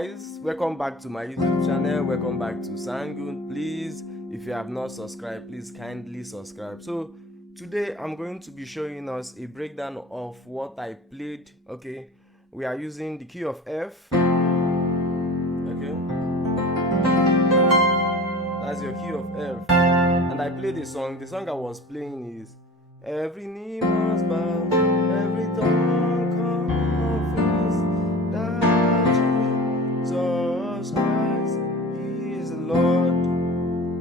guys, welcome back to my YouTube channel. Welcome back to Sangun. Please, if you have not subscribed, please kindly subscribe. So today I'm going to be showing us a breakdown of what I played. Okay, we are using the key of F. Okay, that's your key of F, and I played a song. The song I was playing is "Every knee must bow, every tongue confess that Jesus Christ is the Lord."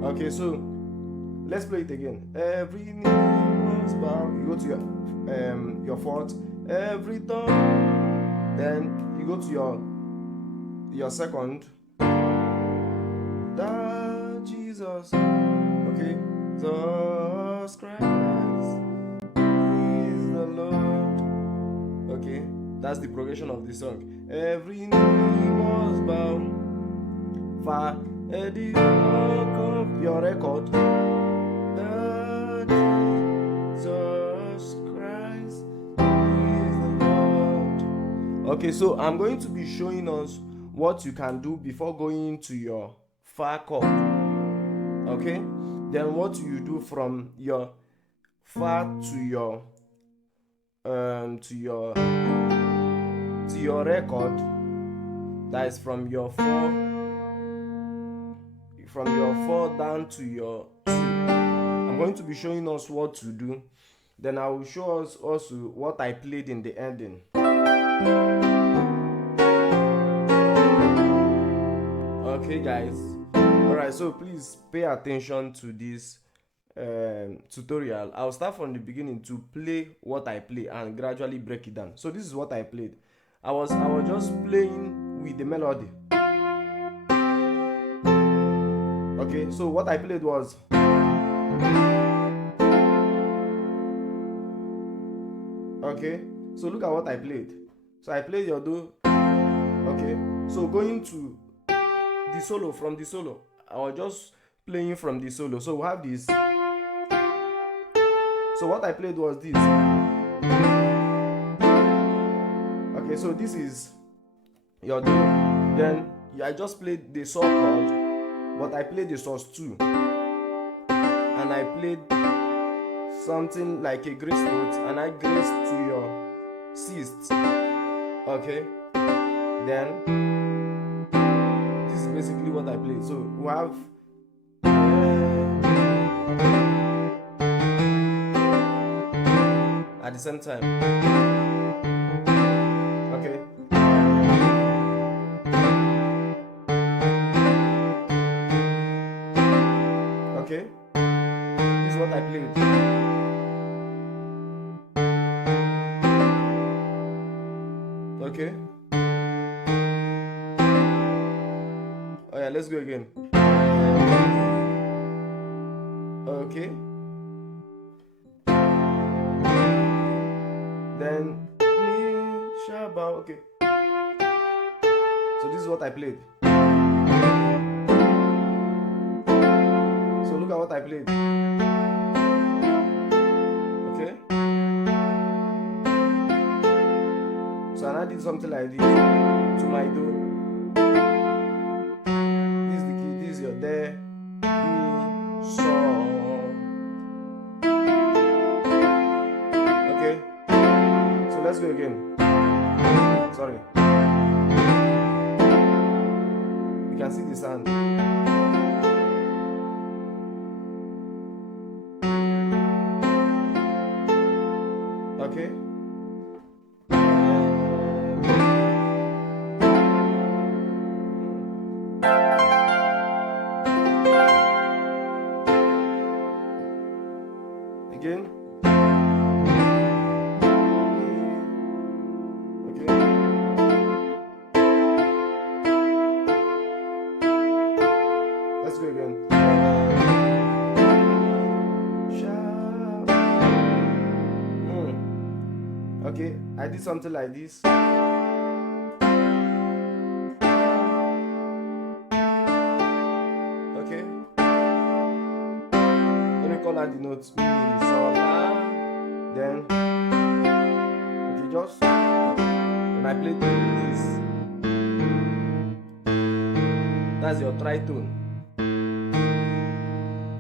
Okay, so let's play it again. Every knee must bow. You go to your fourth. Every tongue. Then you go to your second. That Jesus. Okay. Jesus Christ is the Lord. Okay. That's the progression of the song. Every knee must bow. Fa. Eddie, your record. Jesus Christ is the Lord. Okay, so I'm going to be showing us what you can do before going to your fa chord. Okay, then what you do from your fa to your record. That is from your 4 down to your 2. I'm going to be showing us what to do. Then I will show us also what I played in the ending. Okay, guys. Alright, so please pay attention to this tutorial. I'll start from the beginning to play what I play and gradually break it down. So this is what I played. I was just playing with the melody. Okay, so what I played was okay, so look at what I played. So I played your do. Okay, so going to the solo, from the solo, I was just playing from the solo. So we have this. So what I played was this. Okay, so this is your do. Then I just played the sol chord, but I played the sus2, and I played something like a grace note, and I graced to your sixth. Okay, then this is basically what I played. So we have at the same time. Okay. Okay, this is what I played. Okay. Oh yeah, let's go again. Okay. Then Shaba. Okay. So this is what I played. So look at what I played. Okay. So I did something like this to my do. This is the key. This is your de, mi, sol. Okay. So let's go again. Sorry. You can see the sound. Okay. Again. Okay. Let's go again. Okay, I did something like this. Okay. Let me call out the notes. Mi, sol, la. Then, okay, just when I played this. That's your tritone.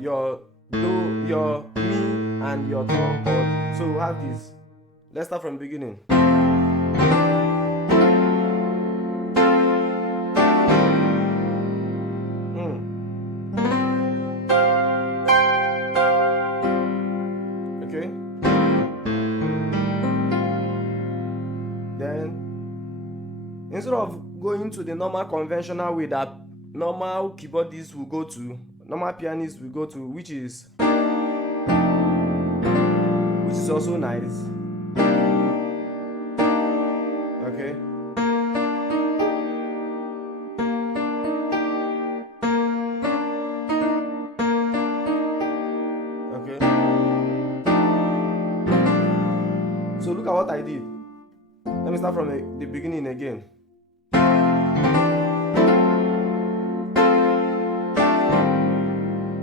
Your do, your mi, and your third chord. So we have this. Let's start from the beginning. Okay. Then, instead of going to the normal conventional way that normal keyboardists will go to, normal pianists will go to, which is also nice. Okay. Okay. So look at what I did. Let me start from the beginning again.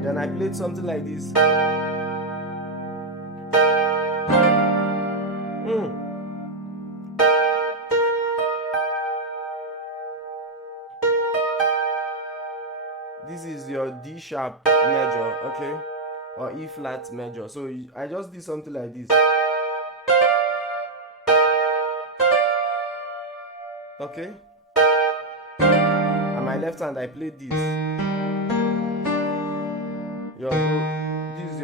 Then I played something like this. This is your D sharp major, okay, or E flat major. So I just did something like this. Okay. And my left hand I played this. This is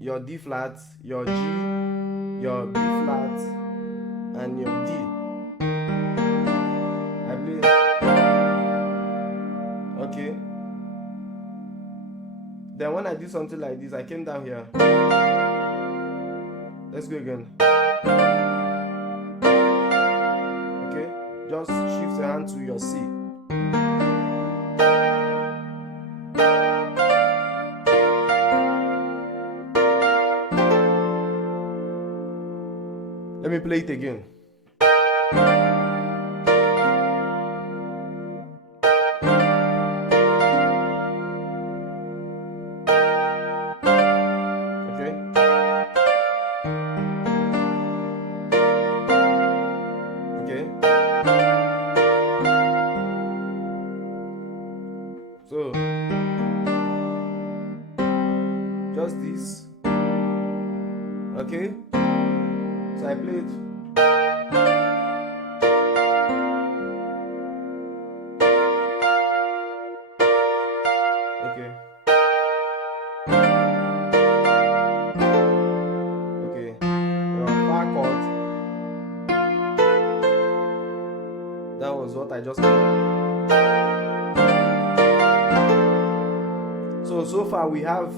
your D flat, your G, your B flat, and your D. I played. Okay. Then when I did something like this, I came down here. Let's go again. Okay. Just shift your hand to your C. Let me play it again. So just this. Okay. So I played. Okay. Okay. Bar chord. That was what I just played. So far we have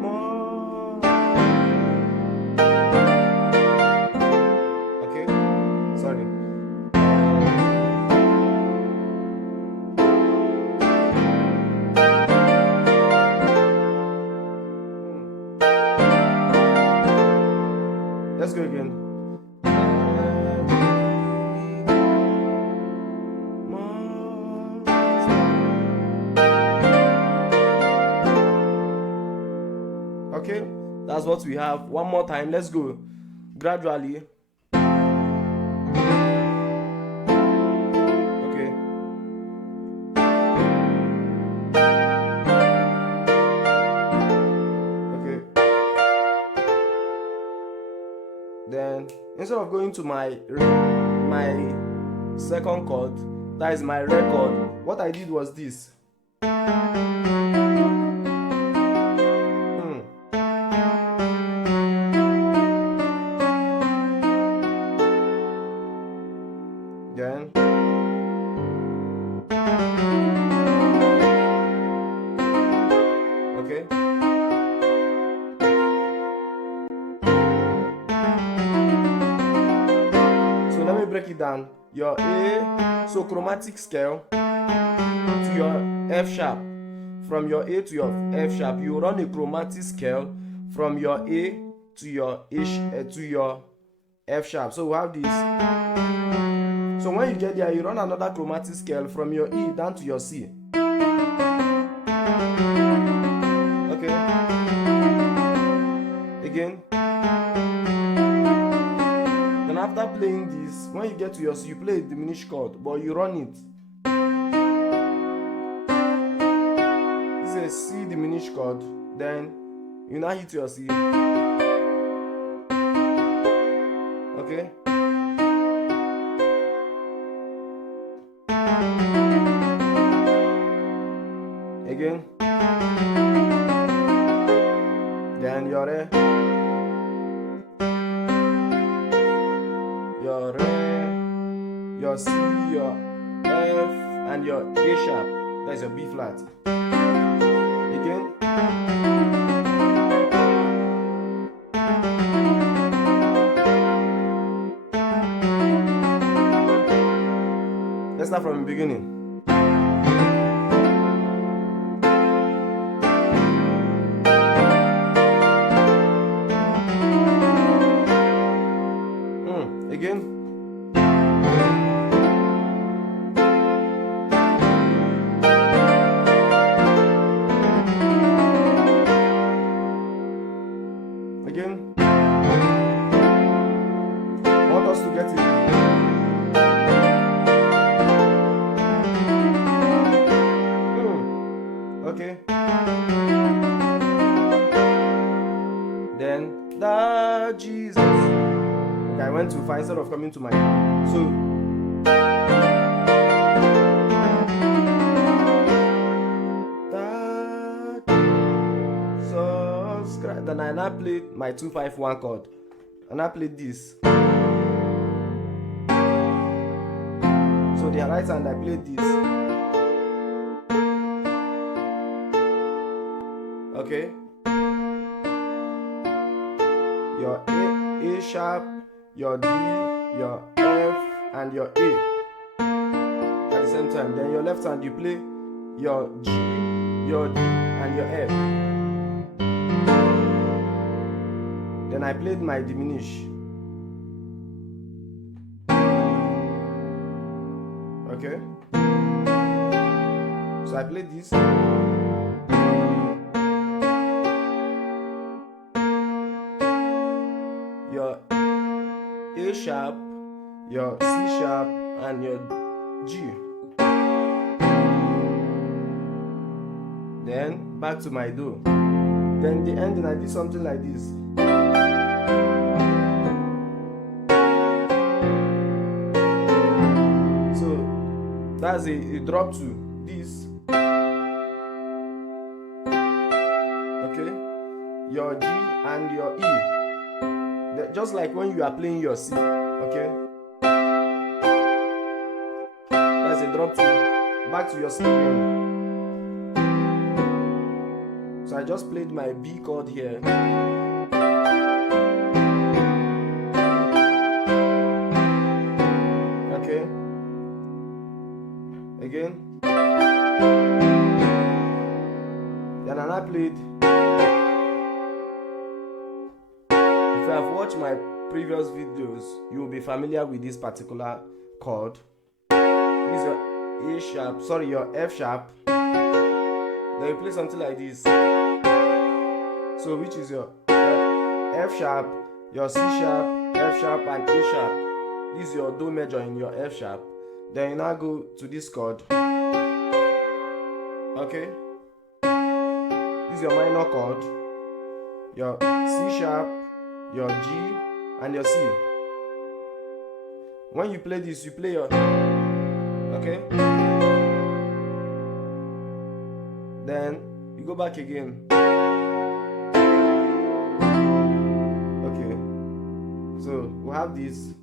more. Okay, sorry. Let's go again. Okay, that's what we have. One more time, let's go gradually. Okay. Okay. Then instead of going to my second chord, that is my record, what I did was this. Then okay. So let me break it down. Your A, so chromatic scale to your F sharp. From your A to your F sharp, you run a chromatic scale from your A to your to your F sharp. So we have this. So when you get there, you run another chromatic scale from your E down to your C. Okay. Again. Then after playing this, When you get to your C, you play a diminished chord, but you run it. This is a C diminished chord. Then you now hit your C. Okay. Again. Then your Re, your C, your F, and your A sharp. That's your B flat. Again. Let's start from the beginning. Again. Again. I want us to get it. Okay. Then that Jesus. Okay, I went too far instead of coming to my. So that subscribe. Then I now played my 2-5-1 chord. And I played this. So the right hand I played this. Okay. Your A sharp, your D, your F, and your A at the same time. Then your left hand you play your G, your D, and your F. Then I played my diminish. Okay. So I played this. Your A sharp, your C sharp, and your G. Then back to my Do. Then the ending I did something like this. So that's a drop to this. Okay, your G and your E. Just like when you are playing your C, okay? That's a drop to back to your C again. So I just played my B chord here. Okay. Again. Then I played. If you have watched my previous videos, you will be familiar with this particular chord. This is your A sharp, sorry, your F sharp. Then you play something like this. So which is your F sharp, your C sharp, F sharp, and A sharp. This is your Do major in your F sharp. Then you now go to this chord. Okay. This is your minor chord, your C sharp, your G, and your C. When you play this, you play your. Okay. Then you go back again. Okay. So we have this.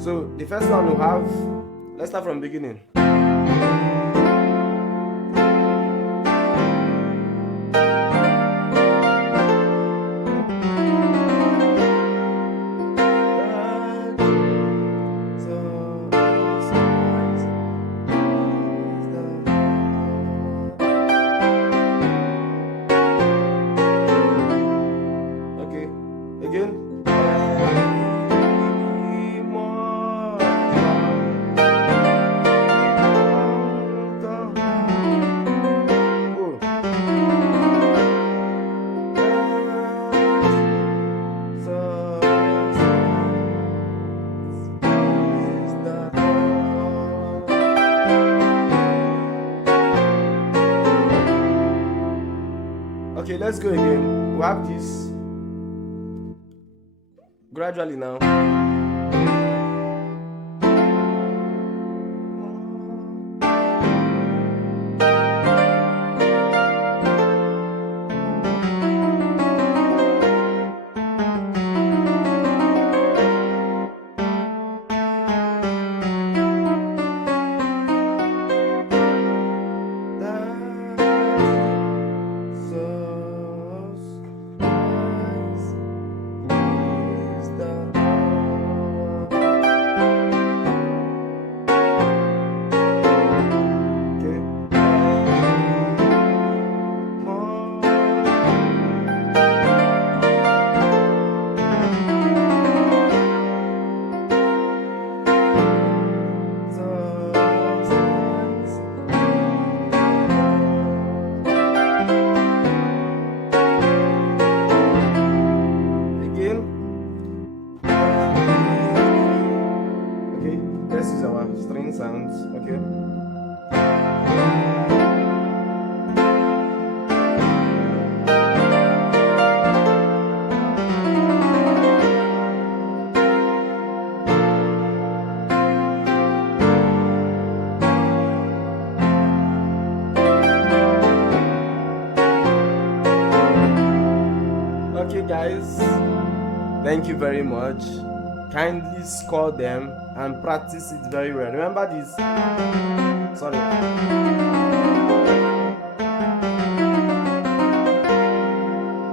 So the first one we have, let's start from the beginning. Okay, again. Okay, let's go again. We have this gradually now. Sounds, okay. Okay guys, thank you very much. Kindly score them and practice it very well. Remember this. Sorry.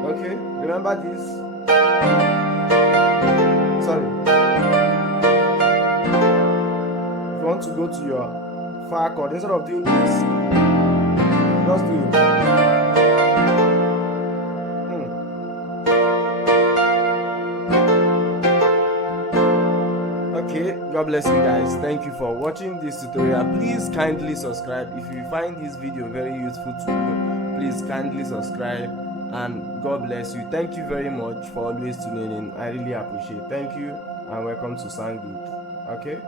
Okay, remember this. Sorry. If you want to go to your far chord, instead of doing this, just do it. Okay, God bless you guys. Thank you for watching this tutorial. Please kindly subscribe. If you find this video very useful to you, please kindly subscribe, and God bless you. Thank you very much for always tuning in. I really appreciate it. Thank you, and welcome to Sound Good. Okay.